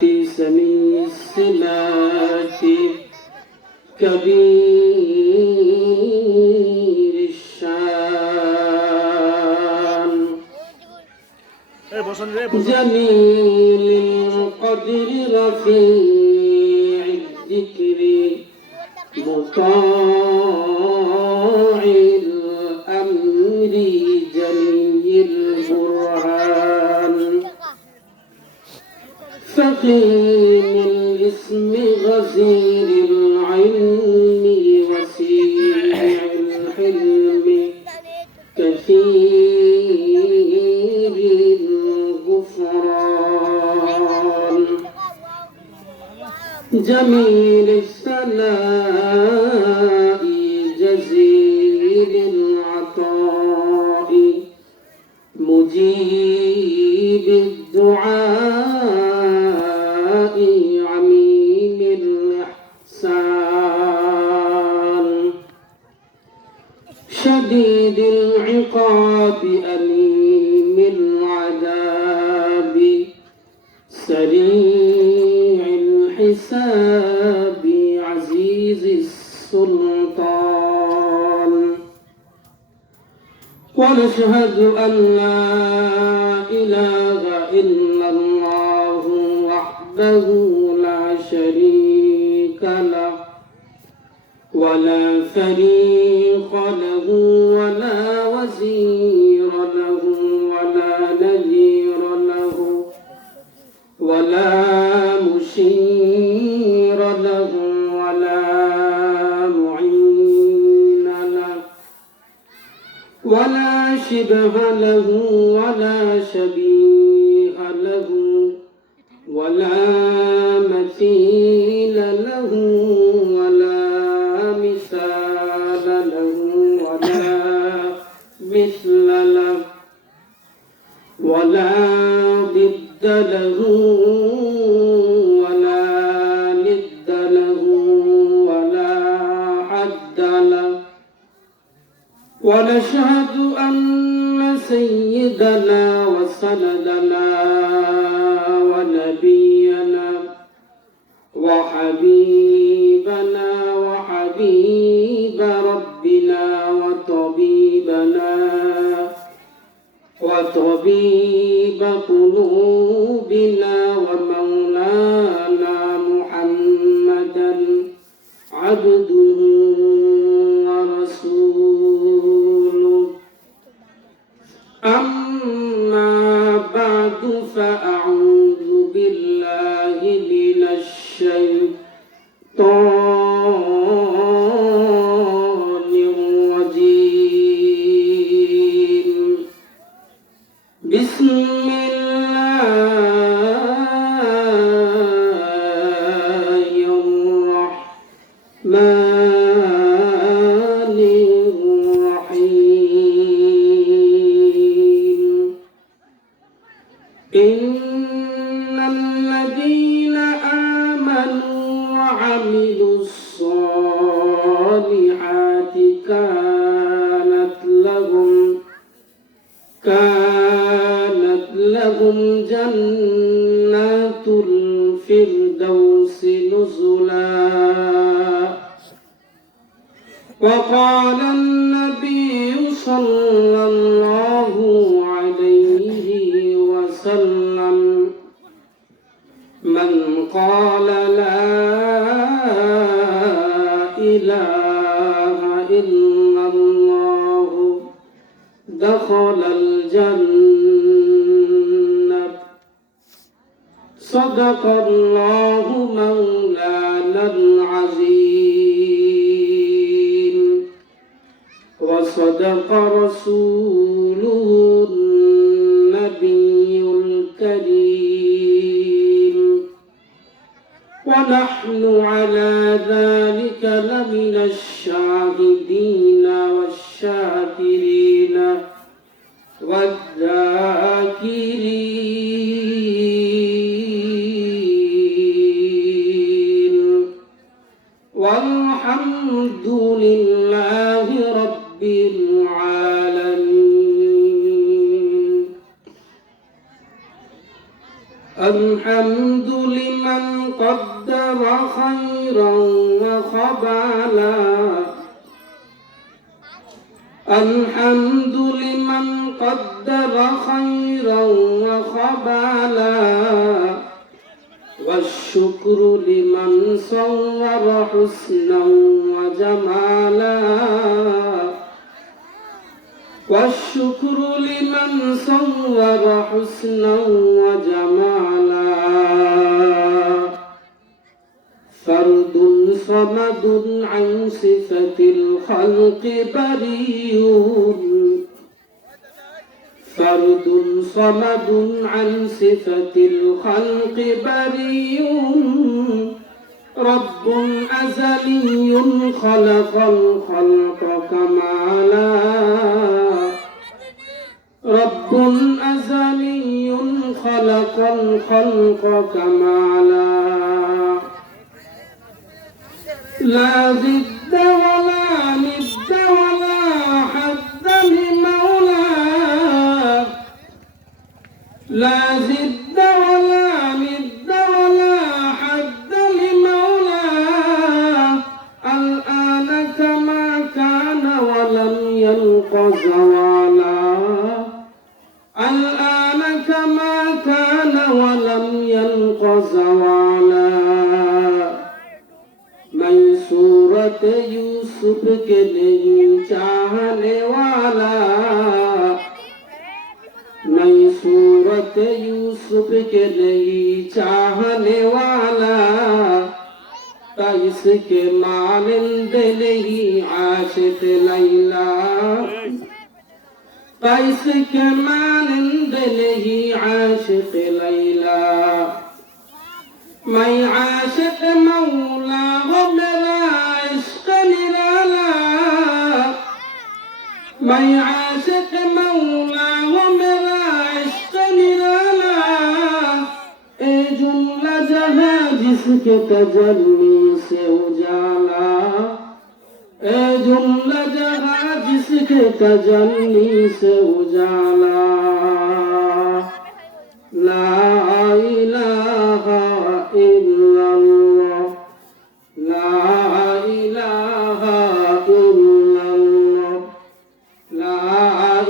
في سمي السمات كبير الشان جميل القدر رفيع الذكر مطاع الأمر جلي البرهان فقيم الاسم غزير العلم وسيع الحلم كثير الغفران جميل الثناء جزيل العطاء مجيب الدعاء عميم الإحسان شديد العقاب أليم العذاب سريع الحساب عزيز السلطان ونشهد أن لا إله إلا الله وحده لا شريك له ولا فريق له ولا وزير له ولا نذير له ولا مشير له ولا معين له ولا شبه له ولا شبيه له ولا مثيل له ولا مثال له ولا مثل له ولا ضد له ولا ند له ولا حد له ونشهد أن سيدنا وسندنا ونبينا وحبيبنا وحبيب ربنا وطبيب قلوبنا ومولانا محمدا عبده ورسوله أما بعد فأعوذ بالله من الشيطان الرجيم بسم الله الرحمن الرحيم إن الذين آمنوا وعملوا الصالحات كانت لهم جنات الفردوس نزلا وقال النبي صلى الله عليه وسلم من قال لا إله إلا الله دخل الجنة صدق الله مولانا العظيم وصدق رسوله النبي الكريم ونحن على ذلك لمن الشاهدين والشاكرين والذاكرين والحمد لله رب العالمين الحمد لله لمن قدر خيرا وخبالا الحمد لمن قدر خيرا وخبالا والشكر لمن صور حسنا وجمالا والشكر لمن صور حسنا وجمالا فرد صمد عن صفة الخلق بريء فرد صمد عن صفة الخلق بريء رب أزلي خلق الخلق كمالا رب أزلي خلق الخلق كمالا لا ضد ولا ند ولا حد لمولاه لا ضد ولا ند ولا حد لمولاه الآن كما كان ولم يلق زوالا الآن كما كان ولم يلق زوالا मैं सूरत यूसुफ के नहीं चाहने वाला मैं सूरत यूसुफ के नहीं चाहने वाला इसके मानिंद नहीं आशिक लैला इसके मानिंद नहीं आशिक लैला मैं आशिक मौला वो मेरा इश्क निराला मैं आशिक मौला वो मेरा इश्क निराला ए जुमला जहां जिसके तजल्ली से उजाला ए जुमला जहां जिसके तजल्ली से उजाला ला इलाहा इल्लल्लाह ला इलाहा इल्लल्लाह ला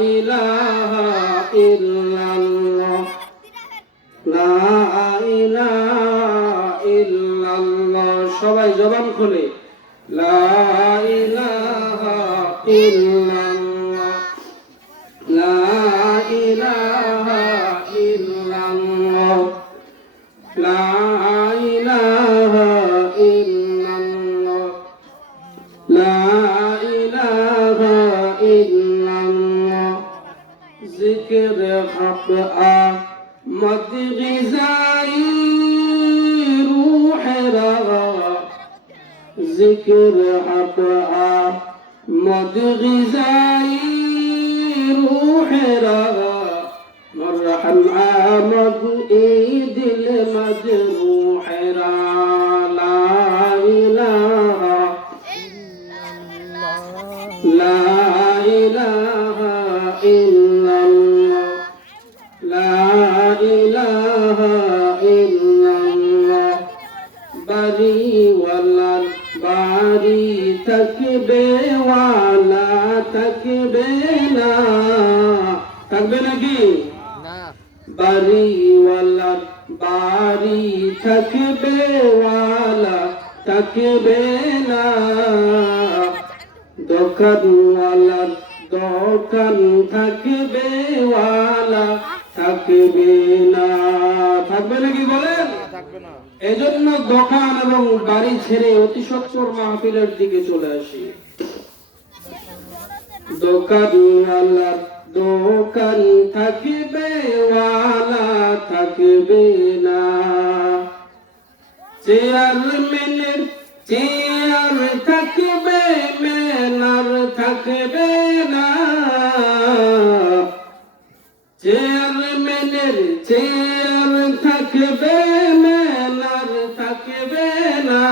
इलाहा इल्लल्लाह ला इलाहा इल्लल्लाह সবাই জবান খুলে লা ইলাহা ইল্লাল্লাহ লা ইলাহা ইল্লাল্লাহ লা ইলাহা ইল্লাল্লাহ লা ইলাহা ইল্লাল্লাহ জিকির হক আহমদ গিজাই রূহ রা জিকির হক আহমদ গিজাই রূহ রা مرحم آمد دل مجروح را لا إله لا إله إلا الله لا إله إلا الله بري ولا بري تكبي ولا تكبينا تكبينا كي বাড়ি ওয়ালা বাড়ি থাকবে ওয়ালা থাকবে না দোকান ওয়ালা দোকান থাকবে ওয়ালা থাকবে না থাকবে নাকি বলেন এজন্য দোকান এবং বাড়ি ছেড়ে অতি সত্বর মাহফিলের দিকে চলে আসি দোকান ওয়ালা দোকান থাকবে ওয়ালা থাকবে না চেয়ারম্যানের চেয়ার থাকবে মেনার থাকবে না চেয়ারম্যানের চেয়ার থাকবে মেনার থাকবে না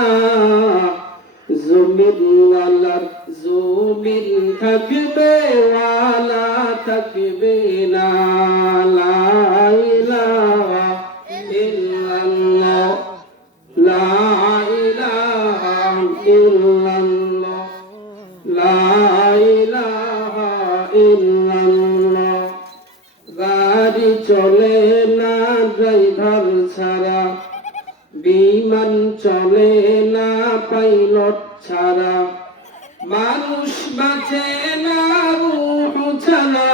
জমিনওয়ালার জমিন থাকবে ওয়ালা থাকবে না লা ইলাহা ইল্লাল্লাহ ইল্লাল্লাহ লা ইলাহা ইল্লাল্লাহ। গাড়ি চলে না ড্রাইভার ছাড়া, বিমান চলে না পাইলট ছাড়া, মানুষ বাঁচে না রূহ ছাড়া,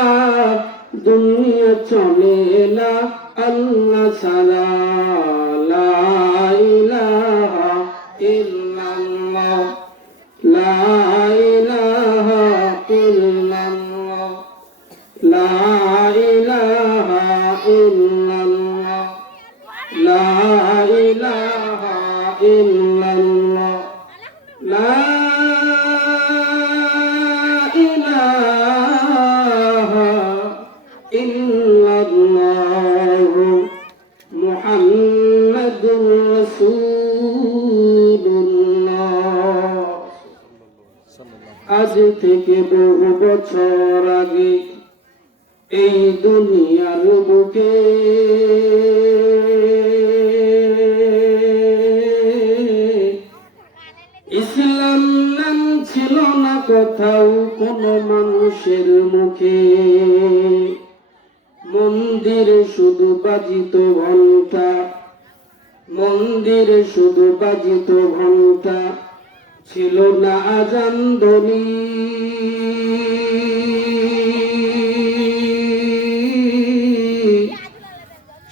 দুনিয়া চলে না আল্লাহ ছাড়া। লা ইলাহা ইল্লাল্লাহ লা ইলাহা ইল্লাল্লাহ লা ইলাহা ইল্লাল্লাহ লা ইলাহা ইল্লাল্লাহ লা ইলাহা ইল্লাল্লাহ মুহাম্মাদুর রাসূলুল্লাহ। আজ থেকে বহু বছর আগে এই দুনিয়ার বুকে ইসলাম নাম ছিল না কোথাও কোনো মানুষের মুখে। মন্দিরে শুধু বাজিত ঘন্টা, মন্দিরে শুধু বাজিত ঘন্টা, ছিল না আজান ধ্বনি।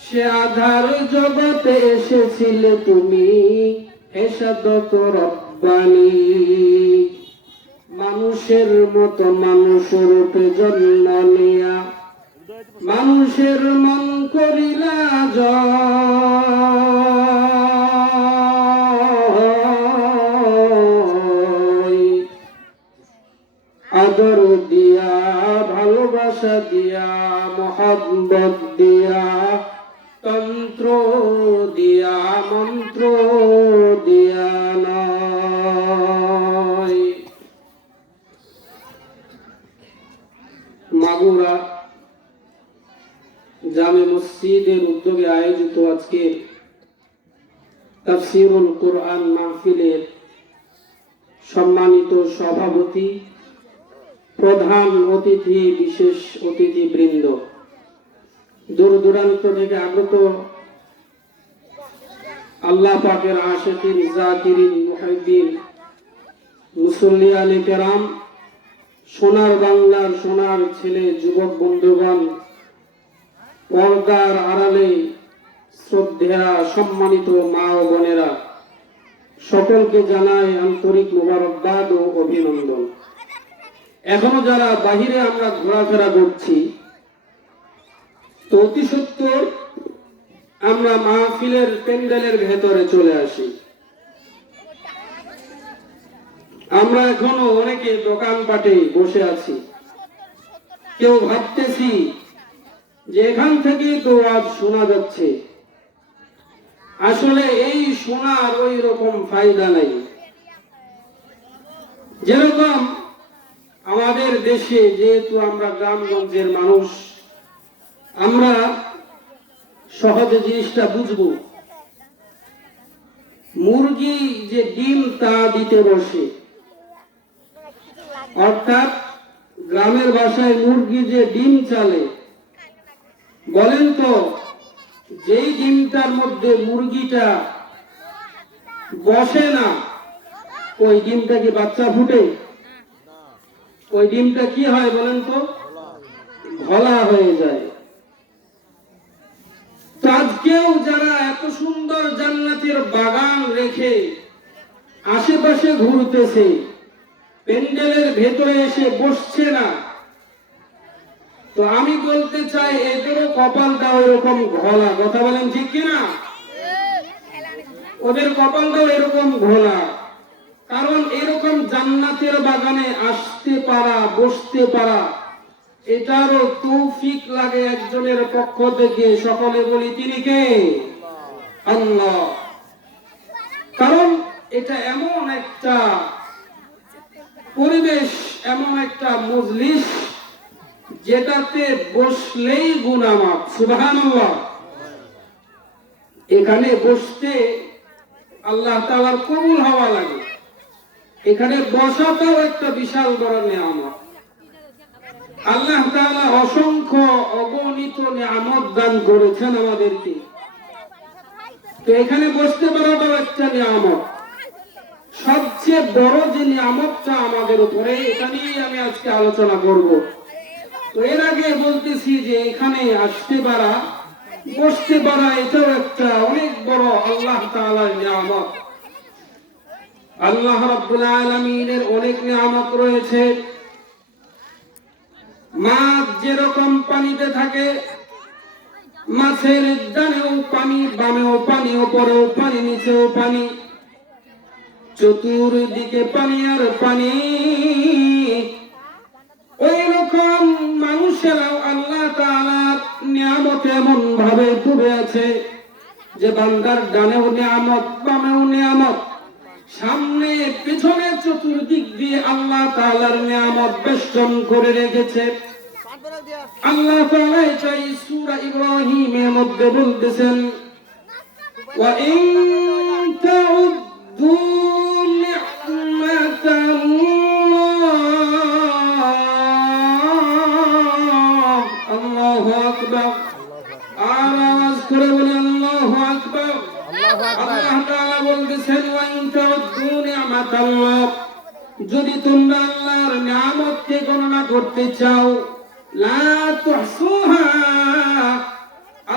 সে আধার জগতে এসেছিলে তুমি, এসাদত রব্বানি। মানুষের মতো মানুষ রূপে জন্ম নিয়া, মানুষের মন করিলা জয়। আদর দিয়া, ভালোবাসা দিয়া, মোহাব্বত দিয়া, তন্ত্র দিয়া, মন্ত্র দিয়া নয়। মাগুরা জামে মসজিদের উদ্যোগে আয়োজিত আজকে তাফসীরুল কোরআন মাহফিলের সম্মানিত সভাপতি, প্রধান অতিথি, বিশেষ অতিথিবৃন্দ, দূর দূরান্ত থেকে আগত আল্লাহ পাকের আশিকিন, জাকিরিন, মুহিব্বিন, মুসল্লিয়ানে কেরাম, সোনার বাংলার সোনার ছেলে যুবক বন্ধুগণ, পর্দার আড়ালে শ্রদ্ধেয়া সম্মানিত মা ও বোনেরা, সকলকে জানাই আন্তরিক মোবারকবাদ ও অভিনন্দন। এখনো যারা বাহিরে আমরা ঘোরাফেরা করছি, তো অতি সত্বর আমরা মাহফিলের প্যান্ডেলের ভেতরে চলে আসি। আমরা এখনো অনেকে দোকানপাটে বসে আছি, কেউ ভাবতেছি যে এখান থেকে তো আজ শোনা যাচ্ছে। আসলে এই শোনার ওই রকম ফায়দা নাই। যেরকম আমাদের দেশে, যেহেতু আমরা গ্রামগঞ্জের মানুষ, আমরা সহজে জিনিসটা বুঝবো। মুরগি যে ডিম তা দিতে বসে, অর্থাৎ গ্রামের ভাষায় মুরগি যে ডিম চালে, বলেন তো যেই ডিমটার মধ্যে মুরগিটা বসে না, ওই ডিমটা কি বাচ্চা ফুটে? ওই ডিমটা কি হয় বলেন তো? ঘোলা হয়ে যায়। তো আজকেও যারা এত সুন্দর জান্নাতের বাগান রেখে আশেপাশে ঘুরতেছে, প্যান্ডেলের ভেতরে এসে বসছে না, তো আমি বলতে চাই এদেরও কপালটা ওরকম ঘোলা। কথা বলেন ঠিক কিনা? ওদের কপালটাও এরকম ঘোলা। কারণ এরকম জান্নাতের বাগানে আসতে পারা, বসতে পারা, এটারও তৌফিক লাগে একজনের পক্ষ থেকে। সকলে বলি তিনি কে? আল্লাহ। কারণ এটা এমন একটা পরিবেশ, এমন একটা মজলিস, যেটাতে বসলেই গুনাহ মাফ। সুবহানাল্লাহ। এখানে বসতে আল্লাহ তাআলার কবুল হওয়া লাগে। এখানে বসাটাও একটা বিশাল বড় নিয়ামত। আল্লাহ তাআলা অসংখ্য অগণিত নিয়ামত দান করেছেন আমাদেরকে, তো এখানে বসতে পারাটাও একটা নিয়ামত। সবচেয়ে বড় যে নিয়ামতটা আমাদের উপরে, এটা নিয়ে আমি আজকে আলোচনা করব। তো এর আগে বলতেছি যে এখানে আসতে পারা, বসতে পারা, এটাও একটা অনেক বড় আল্লাহ তাআলার নিয়ামত। আল্লাহ রাব্বুল আলামিনের অনেক নিয়ামত রয়েছে। মাছ যেরকম পানিতে থাকে, মাছের ডানেও পানি, বামেও পানি, ওপরেও পানি, নিচেও পানি, চতুর্দিকে পানি আর পানি। ওই রকম মানুষেরাও আল্লাহ তাআলার নিয়ামতে এমন ভাবে ডুবে আছে যে বান্দার ডানেও নিয়ামত, বামেও নিয়ামত, সামনে পিছনে চতুর্দিক দিয়ে আল্লাহ তাআলার নিয়ামত বেষ্টন করে রেখেছে। আল্লাহ তাআলা এই সূরা ইব্রাহিমের মধ্যে বলতেছেন, ওয়া ইন তাউদ্দু নি'মাতাল্লাহ, আল্লাহু আকবার, আওয়াজ করে বলেন আল্লাহু আকবার। আল্লাহ তাআলা বলতেছেন, ওয়া ইন তাউদ্দু নি'মাতাল্লাহ, যদি তোমরা আল্লাহর নিয়ামতকে গণনা করতে চাও, লা তুহসুহা,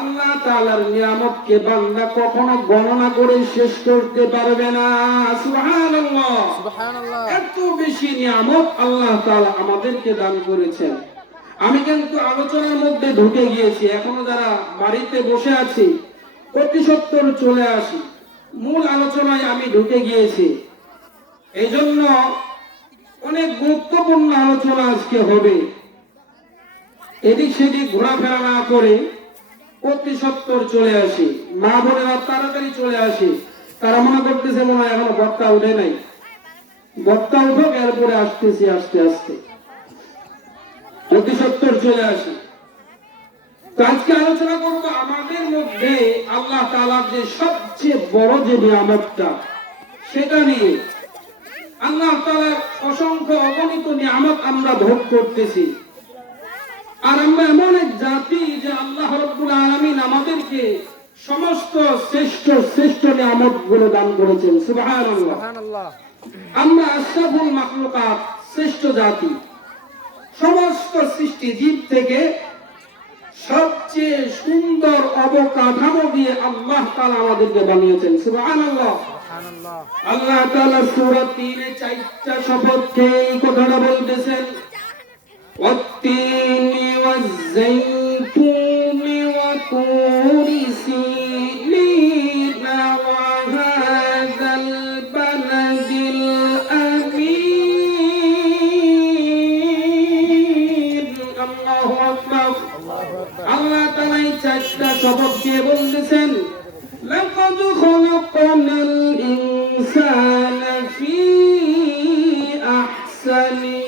আল্লাহ তাআলার নিয়ামতকে বান্দা কখনো গণনা করে শেষ করতে পারবে না। সুবহানাল্লাহ, সুবহানাল্লাহ। এত বেশি নিয়ামত আল্লাহ তাআলা আমাদেরকে দান করেছেন। আমি কিন্তু আলোচনার মধ্যে ঢুকে গিয়েছি, এখনো যারা বাড়িতে বসে আছি অতি সত্বর চলে আসি, মূল আলোচনায় আমি ঢুকে গিয়েছি। এই জন্য অনেক গুরুত্বপূর্ণ আলোচনা আজকে হবে। এদিক সেদিক ঘোরাফেরা না করে অতি সত্বর চলে আসি। মা বোনেরা তাড়াতাড়ি চলে আসি, তারা মনে করতেছে মনে হয় এখনো বক্তা উঠে নাই, বক্তা উঠুক এরপরে আসতেছি আস্তে আস্তে। অতি সত্বর চলে আসি। তো আজকে আলোচনা করবো আমাদের মধ্যে আল্লাহ তাআলার যে সবচেয়ে বড় যে নিয়ামতটা, সেটা নিয়ে। আল্লাহ তাআলার অসংখ্য অগণিত নিয়ামত আমরা ভোগ করতেছি, আর আমরা এমন এক জাতি যে আল্লাহ রাব্বুল আলামিন আমাদেরকে সমস্ত শ্রেষ্ঠ শ্রেষ্ঠ নিয়ামত গুলো দান করেছেন। সুবহানাল্লাহ, সুবহানাল্লাহ। আমরা আশরাফুল মাখলুকাত, শ্রেষ্ঠ জাতি। সমস্ত সৃষ্টি জীব থেকে সবচেয়ে সুন্দর অবকাঠামো দিয়ে আল্লাহ তাআলা আমাদেরকে বানিয়েছেন। সুবহানাল্লাহ, সুবহানাল্লাহ। আল্লাহ তাআলা সূরা 3-এ 4টা শপথ খেয়ে এই কথাটা বলতেছেন, ওয়াত-তিনি ওয়াজ-যাইতুনি ওয়া তুরি সিনিন ওয়া হাযাল বালাদিল আমিন। আল্লাহু আকবার, আল্লাহু আকবার। আল্লাহ তাআলা এই 4টা শপথ খেয়ে বলতেছেন, লাকাদ খালাকনাল ইনসানা ফি আহসানি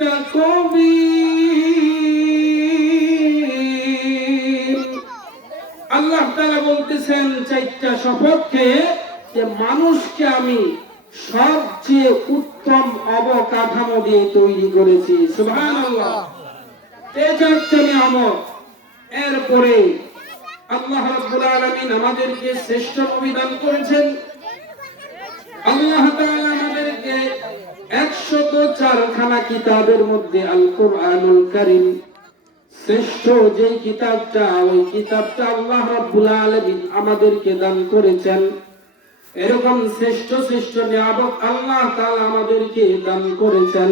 তাকবীর। আল্লাহ তাআলা বলতেছেন 4টা শপথ খেয়ে যে মানুষকে আমি সবচেয়ে উত্তম অবকাঠামো দিয়ে তৈরি করেছি। সুবহানাল্লাহ, এই 4টা নিয়ামত। এরপরে আল্লাহ রাব্বুল আলামিন আমাদেরকে শ্রেষ্ঠ নবী দান করেছেন। আল্লাহ তাআলা আমাদেরকে 104 খানা কিতাবের মধ্যে আল কোরআনুল কারীম, শ্রেষ্ঠ যে কিতাবটা, ওই কিতাবটা আল্লাহ রাব্বুল আলামিন আমাদেরকে দান করেছেন। এরকম শ্রেষ্ঠ শ্রেষ্ঠ নিয়ামত আল্লাহ তাআলা আমাদেরকে দান করেছেন।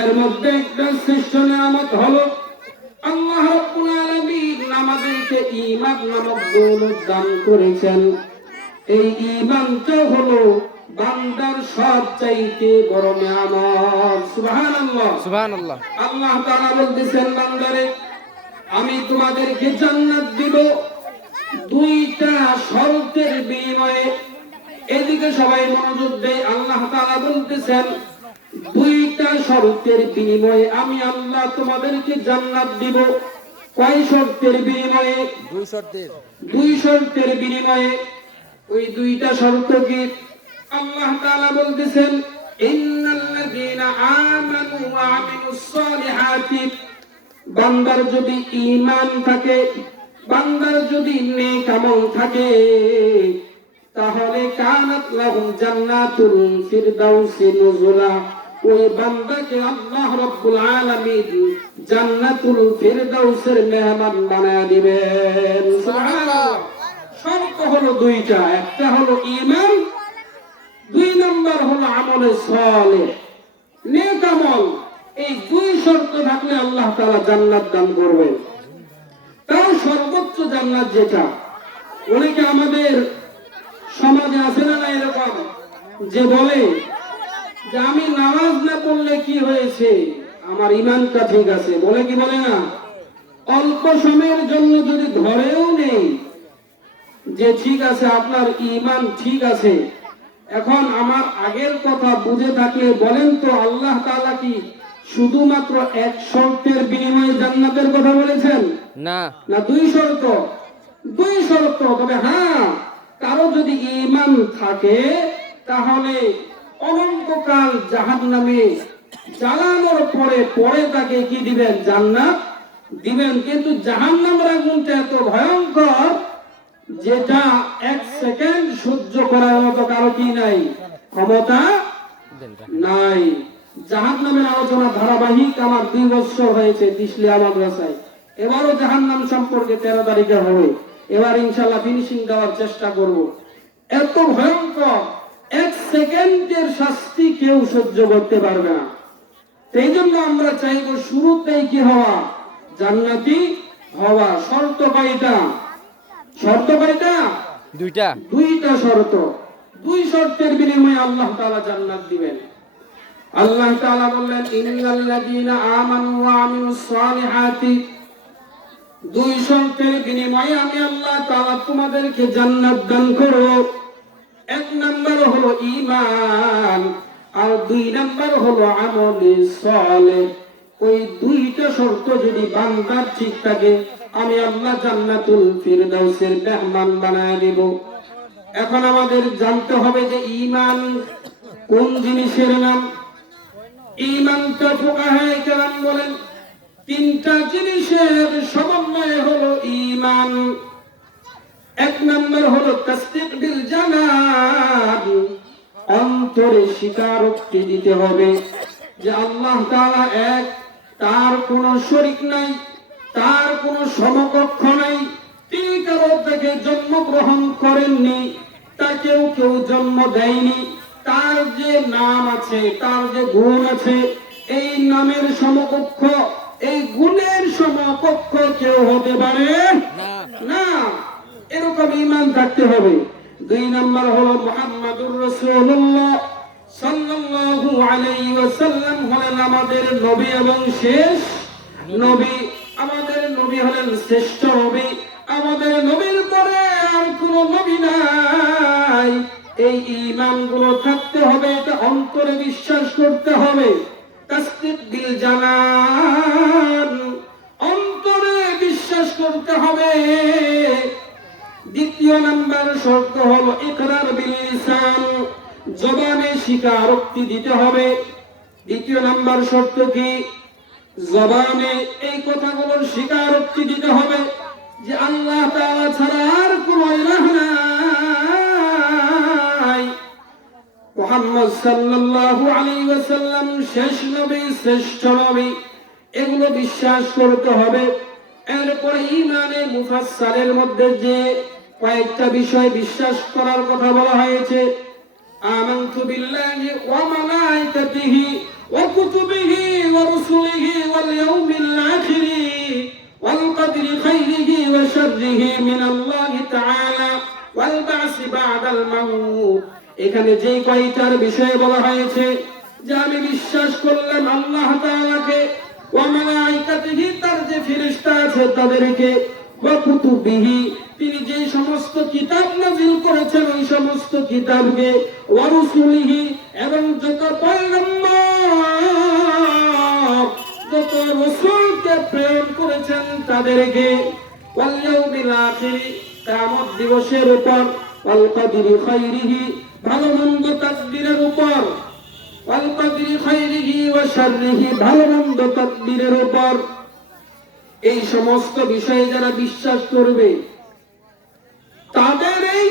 এর মধ্যে একটা শ্রেষ্ঠ নিয়ামত হলো আল্লাহ রাব্বুল আলামিন আমাদেরকে ঈমান নামক দৌলত দান করেছেন। এই ঈমানটা হলো বান্দার সবচাইতে বড় নিয়ামত। সুবহানাল্লাহ, সুবহানাল্লাহ। আল্লাহ তাআলা বলতেছেন, বান্দারে আমি তোমাদেরকে জান্নাত দিব 2টা শর্তের বিনিময়ে। এদিকে সবাই মনোযোগ দেয়। আল্লাহ তাআলা বলতেছেন 2টা শর্তের বিনিময়ে আমি আল্লাহ তোমাদেরকে জান্নাত দিব। কয় শর্তের বিনিময়ে? 2 শর্তের। 2 শর্তের বিনিময়ে। ওই 2টা শর্ত কি? আল্লাহ তাআলা বলতেছেন, ইন্নাল্লাযীনা আমানু ওয়া আমিলুস সালিহাতি, বান্দার যদি ঈমান থাকে, বান্দার যদি নেক আমল থাকে, তাহলে কানাত লাহুম জান্নাতুল ফিরদাউসি নুজুলা, ওই বান্দাকে আল্লাহ রাব্বুল আলামিন জান্নাতুল ফিরদাউসের মেহমান বানায় দিবেন। সুবহানাল্লাহ। শর্ত হলো দুইটা, একটা হলো ঈমান, দুই নাম্বার হলো আমলে সালেহ, নেক আমল। এই দুই শর্ত থাকলে আল্লাহ তাআলা জান্নাত দান করবেন। তাও সর্বোচ্চ জান্নাত যেটা, অনেকে আমাদের সমাজে আছে না এরকম যে বলে যে আমি নামাজ না পড়লে কি হয়েছে, আমার ঈমানটা ঠিক আছে, বলে কি বলে না? অল্প সময়ের জন্য যদি ধরেও নেই যে ঠিক আছে আপনার ঈমান ঠিক আছে, এখন আমার আগের কথা বুঝে থাকলে বলেন তো আল্লাহ তাআলা কি শুধুমাত্র এক শর্তের বিনিময়ে জান্নাতের কথা বলেছেন? না, না দুই শর্ত, দুই শর্ত। তবে হ্যাঁ, কারো যদি ঈমান থাকে তাহলে অনন্তকাল জাহান্নামে জ্বালানোর পরে পরে তাকে কি দিবেন? জান্নাত দিবেন। কিন্তু জাহান্নামের আগুনটা এত ভয়ঙ্কর যেটা এক সেকেন্ড সহ্য করার মতো কারো কি নাই, ক্ষমতা নাই। জাহান্নামের আলোচনা ধারাবাহিক আমার 2 বছর হয়েছে তিসলিয়া মাদ্রাসায়। এবারও জাহান্নাম সম্পর্কে 13 তারিখে হবে। এবার ইনশাআল্লাহ ফিনিশিং দেওয়ার চেষ্টা করব। এত ভয়ঙ্কর, এক সেকেন্ডের শাস্তি কেউ সহ্য করতে পারবে না। এই জন্য আমরা চাইব শুরুতেই কি হওয়া? জান্নাতি হওয়া। শর্ত কয়টা? শর্ত কয়টা? দুইটা। দুইটা শর্ত। দুই শর্তের বিনিময়ে আল্লাহ তাআলা জান্নাত দিবেন। আল্লাহ তাআলা বললেন ইন্নাল্লাযীনা আমানু ওয়া আমিলুস সালিহাতি, দুই শর্তের বিনিময়ে আমি আল্লাহ তাআলা তোমাদেরকে জান্নাত দান করব। এক নাম্বার হলো ঈমান, আর দুই নাম্বার হলো আমলে সালেহ। ওই দুইটা শর্ত যদি বান্দার ঠিক থাকে, আমি আল্লাহ জান্নাতুল ফিরদাউসের মেহমান বানায় দেব। এখন আমাদের জানতে হবে যে ঈমান কোন জিনিসের নাম। ঈমানটা ফুকাহায়ে কেরাম বলেন তিনটা জিনিসের সমন্বয় হলো ঈমান। এক নাম্বার হলো তাসদীক বিল জানান, অন্তরে স্বীকারোক্তি দিতে হবে যে আল্লাহ তাআলা এক, তার কোনো শরীক নাই, তার কোনো সমকক্ষ নাই, তিনি কারো থেকে জন্মগ্রহণ করেননি, তাকেও কেউ জন্ম দেয়নি, তার যে নাম আছে, তার যে গুণ আছে, এই নামের সমকক্ষ, এই গুণের সমকক্ষ কেউ হতে পারে না। এরকম ঈমান থাকতে হবে। দুই নাম্বার হলো মুহাম্মাদুর রাসূলুল্লাহ সাল্লাল্লাহু আলাইহি ওয়াসাল্লাম হলেন আমাদের নবী এবং শেষ নবী। আমাদের নবী হলেন শ্রেষ্ঠ নবী। আমাদের নবীর পরে আর কোন নবী নাই। এই ঈমানগুলো থাকতে হবে, এটা অন্তরে বিশ্বাস করতে হবে। তাসদীক বিল জানান, অন্তরে বিশ্বাস করতে হবে। দ্বিতীয় নাম্বার শর্ত হলো ইকরার বিল লিসান, জবানে স্বীকারোক্তি দিতে হবে। দ্বিতীয় নাম্বার শর্ত কি? জবানে এই কথাগুলোর স্বীকারোক্তি দিতে হবে যে আল্লাহ তাআলা ছাড়া আর কোনো ইলাহ নাই, মুহাম্মদ সাল্লাল্লাহু আলাইহি ওয়াসাল্লাম শেষ নবী, শ্রেষ্ঠ নবী। এগুলো বিশ্বাস করতে হবে। এরপর ঈমানের মুফাসসালের মধ্যে যে কয়েকটা বিষয় বিশ্বাস করার কথা বলা হয়েছে, আমানতু বিল্লাহি ওয়া মালাইকাতিহি ওয়া কুতুবিহি ওয়া রুসুলিহি ওয়াল ইয়াউমিল আখির ওয়াল কদরি খাইরিহি ওয়া শাররিহি মিনাল্লাহি তাআলা ওয়াল বা'সি বা'দাল মাউত। এখানে যে কয়টার বিষয় বলা হয়েছে যে আমি বিশ্বাস করলাম আল্লাহ তাআলাকে, ওয়া মালাইকাতিহি তার যে ফেরেশতা আছে তাদেরকে, ওয়া কুতুবিহি তিনি যে সমস্ত কিতাব নাযিল করেছেন ওই সমস্ত কিতাবকে, ওয়া রুসুলিহি এবং যত পয়গম্বর যত রাসূলকে প্রেরণ করেছেন তাদেরকে, ওয়াল ইয়াউমিল আখির কিয়ামত দিবসের উপর, ওয়াল কদরি খাইরিহি ভালো মন্দ তাকদীরের উপর। ওয়াল কদরি খাইরিহি ওয়া শাররিহি, ভালো মন্দ তাকদীরের উপর। এই সমস্ত বিষয়ে যারা বিশ্বাস করবে তাদের এই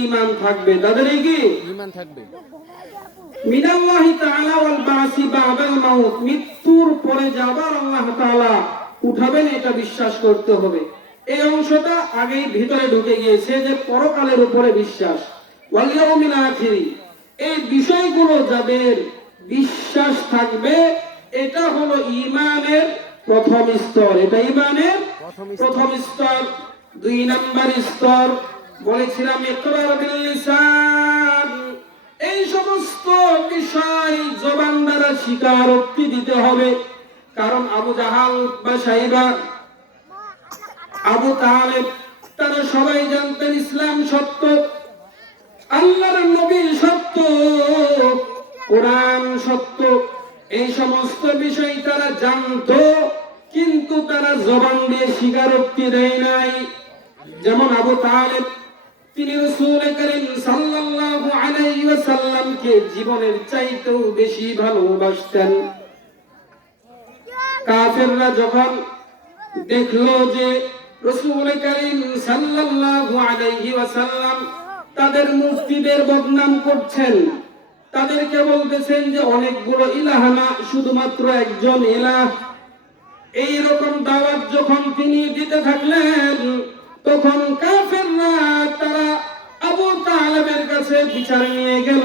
ঈমান থাকবে, তাদের এই কি ঈমান থাকবে। মিনাল্লাহি তাআলা ওয়াল বাসি বাদাল মাউত, মৃত্যুর পরে যাবার আল্লাহ তাআলা উঠাবেন, এটা বিশ্বাস করতে হবে। এই অংশটা আগেই ভিতরে ঢুকে গিয়েছে যে পরকালের উপরে বিশ্বাস, ওয়াল ইয়াউমিল আখির, এই বিষয়গুলো যাদের বিশ্বাস থাকবে এটা হলো ঈমানের প্রথম স্তর, এটা ঈমানের প্রথম স্তর। 2 নাম্বার স্তর বলেছিলাম ইকরার বিল লিসান, এই সমস্ত বিষয় জবান দ্বারা স্বীকারোক্তি দিতে হবে। কারণ আবু জাহাল বা সাইবা, আবু তালেব, তারা সবাই জানতেন ইসলাম সত্য, আল্লাহর নবী সত্য, কোরআন সত্য, এই সমস্ত বিষয় তারা জানতো, কিন্তু তারা জবান দিয়ে স্বীকারোক্তি দেয় নাই। যেমন আবু তালেব, তিনি রাসূল করিম সাল্লাল্লাহু আলাইহি ওয়াসাল্লামকে জীবনের চাইতেও বেশি ভালোবাসতেন। কাফেররা যখন দেখলো যে রাসূল করিম সাল্লাল্লাহু আলাইহি ওয়াসাল্লাম তাদের মূর্তিদের বদনাম করছেন, তাদেরকে বলতেছেন যে অনেকগুলো ইলাহ না, শুধুমাত্র একজন ইলাহ, এই রকম দাওয়াত যখন তিনি দিতে থাকলেন, তখন কাফেররা তারা আবু তালেবের কাছে বিচার নিয়ে গেল।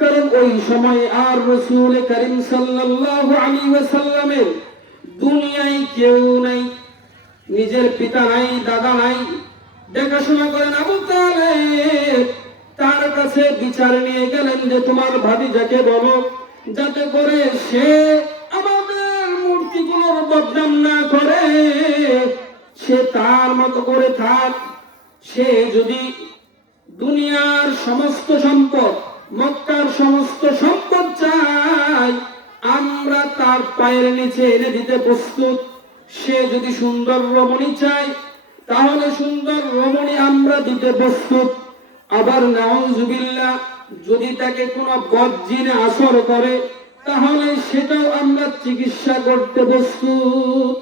কারণ ওই সময় আর রাসূল করিম সাল্লাল্লাহু আলাইহি ওয়াসাল্লামের দুনিয়ায় কেউ নাই, নিজের পিতা নাই, দাদা নাই, দেখাশোনা করেন আবু তালেব। তার কাছে বিচার নিয়ে গেলেন যে তোমার ভাতিজাকে বলো যাতে করে সে আমাদের মূর্তিগুলোর বদনাম না করে, সে তার মতো করে থাক। সে যদি দুনিয়ার সমস্ত সম্পদ, মক্কার সমস্ত সম্পদ চায়, আমরা তার পায়ের নিচে এনে দিতে প্রস্তুত। সে যদি সুন্দর রমণী চায়, তাহলে সুন্দর রমণী আমরা দিতে প্রস্তুত। আবার নাউযুবিল্লাহ, যদি তাকে কোনো বদজিনে আসর করে, তাহলে সেটাও আমরা চিকিৎসা করতে প্রস্তুত।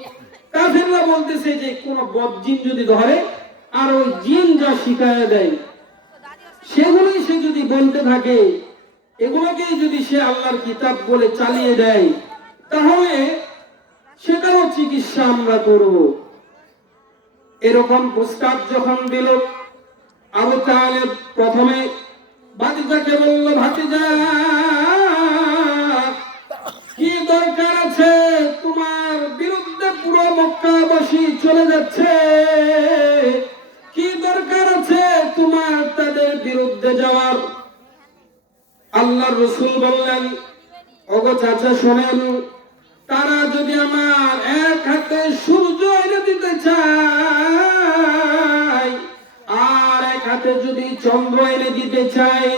কাফেররা বলতেছে যে কোনো বদজিন যদি ধরে আর ওই জিন যা শিখায় দেয় সেগুলোই সে যদি বলতে থাকে, এগুলোকেই যদি সে আল্লাহর কিতাব বলে চালিয়ে দেয়, তাহলে সেটারও চিকিৎসা আমরা করব। এরকম প্রস্তাব যখন দিল, আবু তালেব প্রথমে ভাতিজাকে বলল, ভাতিজা কি দরকার আছে, তোমার বিরুদ্ধে পুরো মক্কাবাসী চলে যাচ্ছে, কি দরকার আছে তোমার তাদের বিরুদ্ধে যাওয়ার? আল্লাহর রাসূল বললেন, ওগো চাচা শোনেন, তারা যদি আমার এক হাতে সূর্য এনে দিতে চায় আর এক হাতে যদি চন্দ্র এনে দিতে চায়,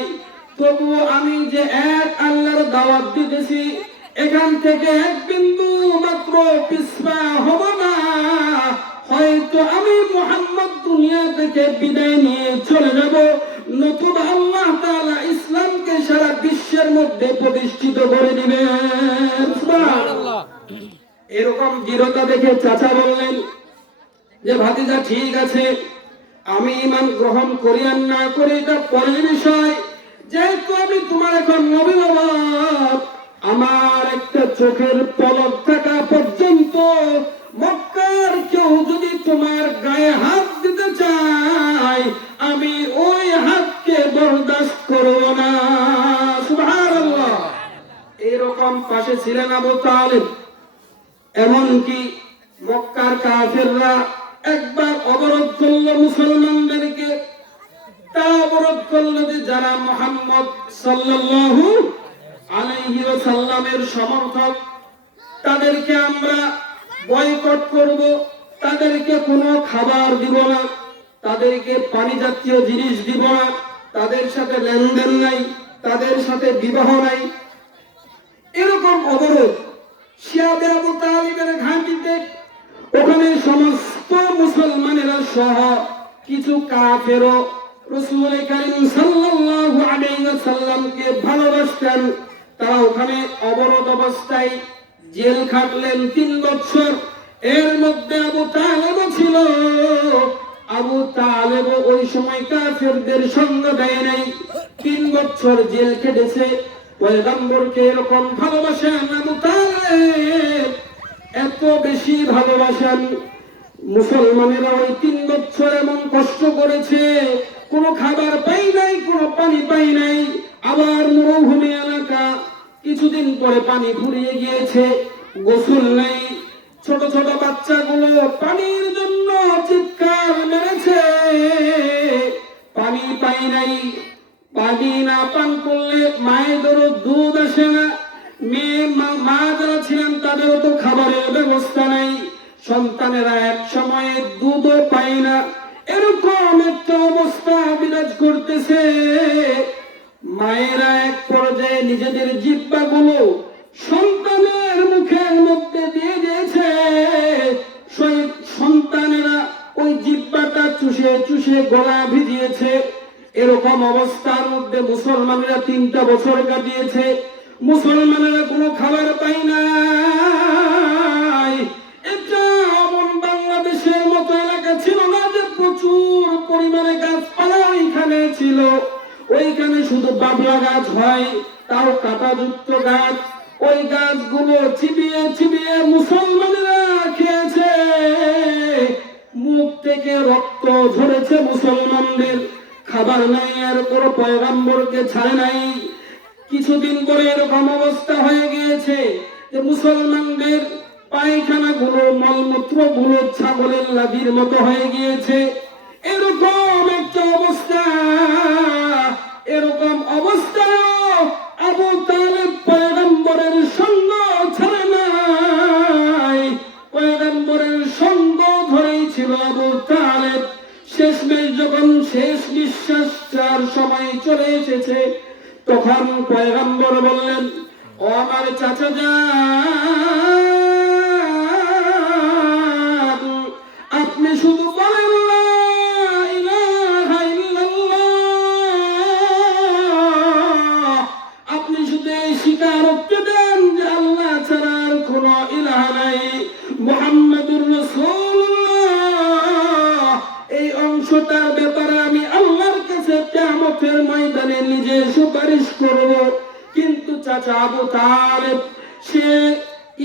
তবু আমি যে এক আল্লাহর দাওয়াত দিতেছি, এখান থেকে এক বিন্দু মাত্র পিছপা হব না। হয়তো আমি মুহাম্মদ দুনিয়া থেকে বিদায় নিয়ে চলে যাব, নতুন আল্লাহ তাআলা ইসলামকে সারা বিশ্বের মধ্যে প্রতিষ্ঠিত করে দিবেন। সুবহানাল্লাহ। এরকম দৃঢ়তা দেখে চাচা বললেন যে ভাতিজা ঠিক আছে, আমি ঈমান গ্রহণ করি আর না করি এটা পরের বিষয়, যেহেতু আমি তোমার এখন অভিভাবক, আমার একটা চোখের পলক থাকা পর্যন্ত মক্কার কেউ যদি তোমার গায়ে হাত দিতে চায়, আমি ওই হাতকে বরদাস্ত করব না। সুবহানাল্লাহ। এরকম পাশে ছিলেন আবু তালেব। এমনকি মক্কার কাফেররা একবার অবরোধ করলো মুসলমানদেরকে, তারা অবরোধ করলো যে যারা মুহাম্মদ সাল্লাল্লাহু আলাইহি ওয়াসাল্লামের সমর্থক, তাদেরকে আমরা বয়কট করব, তাদেরকে কোনো খাবার দিব না, তাদেরকে পানি জাতীয় জিনিস দিব না, তাদের সাথে লেনদেন নাই, তাদের সাথে বিবাহ নাই। এরকম অবরোধ শিয়াবে আবু তালিবের ঘাঁটিতে, ওখানে সমস্ত মুসলমানেরা সহ কিছু কাফেরও রাসূল করিম সাল্লাল্লাহু আলাইহি ওয়াসাল্লামকে ভালোবাসতেন, তারা ওখানে অবরোধ অবস্থায় জেল খাটলেন 3 বছর। এর মধ্যে আবু তালেব ছিল। আবু তালেব ওই সময় কাফেরদের সঙ্গ দেয় নাই, 3 বছর জেল কেটেছে। পয়গম্বরকে এরকম ভালোবাসেন আবু তালেব, এত বেশি ভালোবাসেন। মুসলমানেরা ওই 3 বছর এমন কষ্ট করেছে, কোনো খাবার পাই নাই, কোনো পানি পাই নাই। আবার মরুভূমি এলাকা, কিছুদিন পরে পানি ফুরিয়ে গিয়েছে, গোসল নাই। ছোট ছোট বাচ্চাগুলো পানির জন্য চিৎকার মেরেছে, পানি পাই নাই। পানি না পান করলে মায়েদেরও দুধ আসে না, মা যারা ছিলেন তাদেরও তো খাবারের ব্যবস্থা নাই, সন্তানেরা এক সময়ে দুধও পায় না। এরকম একটা অবস্থা বিরাজ করতেছে। মায়েরা এক পর্যায়ে নিজেদের জিহ্বাগুলো সন্তানের মুখের মধ্যে দিয়ে দিয়েছে, সন্তানেরা ওই জিহ্বাটা চুষে চুষে গলা ভিজিয়েছে। এরকম অবস্থার মধ্যে মুসলমানেরা 3টা বছর কাটিয়েছে, মুসলমানেরা কোনো খাবার পাই নাই। এটা এমন বাংলাদেশের মতো এলাকা ছিল না যে প্রচুর পরিমাণে গাছপালা ওইখানে ছিল। ওইখানে শুধু বাবলা গাছ হয়, তাও কাঁটাযুক্ত গাছ। ওই গাছগুলো চিবিয়ে চিবিয়ে মুসলমানেরা খেয়েছে, মুখ থেকে রক্ত ঝরেছে মুসলমানদের। খাবার নাই, আর কোনো পয়গম্বরকে ছাড়ে নাই। কিছুদিন পরে এরকম অবস্থা হয়ে গিয়েছে যে মুসলমানদের পায়খানা গুলো, মলমূত্র গুলো ছাগলের লাদির মতো হয়ে গিয়েছে। এরকম একটা অবস্থা। এরকম অবস্থায় আবু তালেব পয়গম্বরের সঙ্গ ছাড়ে নাই, পয়গম্বরের সঙ্গ ধরেই ছিল আবু তালেব। শেষমেশ যখন শেষ নিঃশ্বাসটার সময় চলে এসেছে, তখন পয়গম্বর বললেন, ও আমার চাচা যান, আপনি শুধু বলেন লা ইলাহা ইল্লাল্লাহ, আপনি শুধু এই স্বীকারোক্তি দেন যে আল্লাহ ছাড়া আর কোনো ইলাহ নাই, মুহাম্মাদুর রাসূলুল্লাহ। এই অংশটার ব্যাপারে আমি আল্লাহর কাছে কিয়ামতের ময়দানে নিজে সুপারিশ করব। কিন্তু চাচা আবু তালেব সে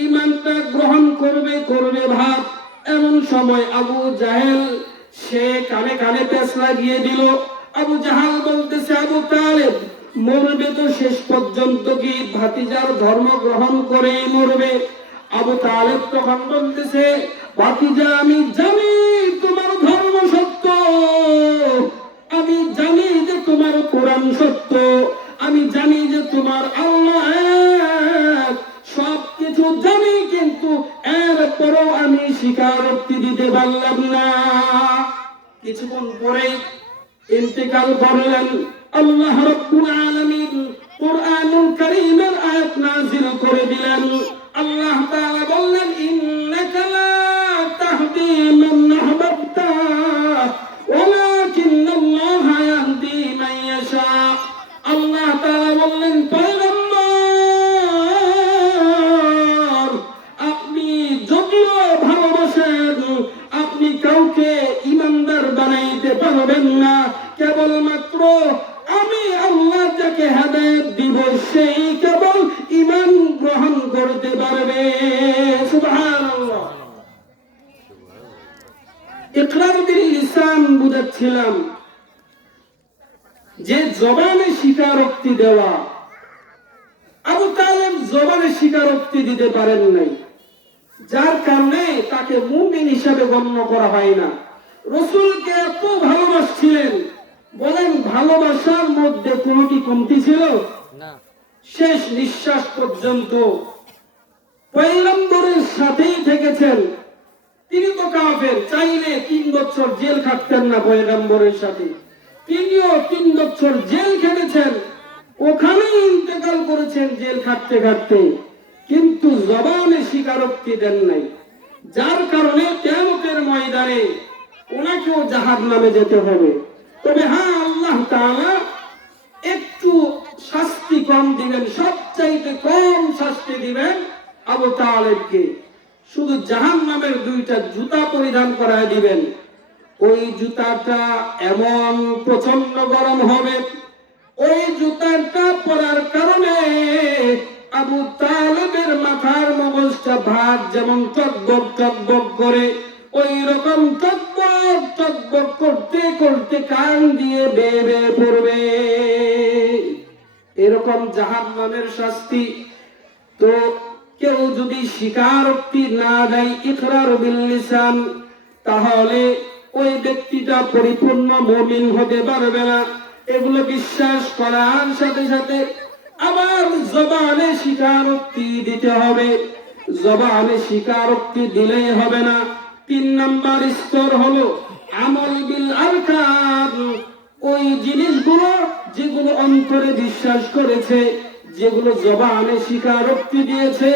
ঈমানটা গ্রহণ করবে ভাব। এমন সময় আবু জাহেল সে কানে কানে পেঁচ লাগিয়ে দিল। আবু জাহাল বলতেছে, আবু তালেব মরবে তো শেষ পর্যন্ত কি ভাতিজার ধর্ম গ্রহণ করেই মরবে? আবু তালেব তখন বলতেছে, ভাতিজা আমি জানি তোমার ধর্ম সত্য, আমি জানি যে তোমার কোরআন সত্য, আমি জানি যে তোমার আল্লাহ এক, সবকিছু জানি, কিন্তু এরপরও আমি স্বীকারোক্তি দিতে পারলাম না। কিছুক্ষণ পরেই ইন্তেকাল করলেন। আল্লাহ রাব্বুল আলামিন কুরআনুল কারীমের আয়াত নাযিল করে দিলেন। আল্লাহ তাআলা বললেন, ইন্নাকা লা তাহদি মান আহবাবতা ওয়ালাকিন্নাল্লাহা ইয়াহদি মান ইয়াশা। আল্লাহ তাআলা বললেন, পয়গম্বর আপনি যদিও ভালোবাসেন, আপনি কাউকে ঈমানদার বানাইতে পারবেন না, কেবলমাত্র আমি আল্লাহ যাকে হেদায়েত দিব সেই কেবল ঈমান গ্রহণ করতে পারবে। সুবহানাল্লাহ। ইকরার বিল লিসান বুঝাচ্ছিলাম যে জবানে স্বীকারোক্তি দেওয়া। আবু তালেব জবানে স্বীকারোক্তি দিতে পারেন নাই, যার কারণে তাকে মুমিন হিসাবে গণ্য করা হয় না। রাসূলকে এত ভালোবাসছিলেন, বলেন ভালোবাসার মধ্যে কোনো কি কমতি ছিল না? শেষ নিঃশ্বাস পর্যন্ত পয়গম্বরের সাথেই থেকেছেন। তিনি তো কাফের, চাইলে 3 বছর জেল খাটতেন না পয়গম্বরের সাথে। তিনিও 3 বছর জেল খেটেছেন, ওখানেই ইন্তেকাল করেছেন জেল খাটতে খাটতে, কিন্তু জবানে স্বীকারোক্তি দেন নাই, যার কারণে কিয়ামতের ময়দানে ওনাকেও জাহান্নামে যেতে হবে। তবে হ্যাঁ, আল্লাহ তাআলা একটু শাস্তি কম দিবেন, সবচাইতে কম শাস্তি দিবেন আবু তালেবকে। শুধু জাহান্নামের দুইটা জুতা পরিধান করায় দিবেন। ওই জুতাটা এমন প্রচন্ড গরম হবে, ওই জুতাটা পরার কারণে আবু তালেবের মাথার মগজটা ভাত যেমন টকবক টকবক করে, ওই রকম টকবক টকবক করতে করতে কান দিয়ে বেয়ে বেয়ে পড়বে। এরকম জাহান্নামের শাস্তি। তো কেউ যদি স্বীকারোক্তি না দেয়, ইকরার বিল লিসান, তাহলে ওই ব্যক্তিটা পরিপূর্ণ মুমিন হতে পারবে না। এগুলো বিশ্বাস করার সাথে সাথে আবার জবানে স্বীকারোক্তি দিতে হবে। জবানে স্বীকারোক্তি দিলেই হবে না। 3 নাম্বার স্তর হলো আমল বিল আরকান। ওই জিনিসগুলো যেগুলো অন্তরে বিশ্বাস করেছে, যেগুলো জবানে স্বীকারোক্তি দিয়েছে,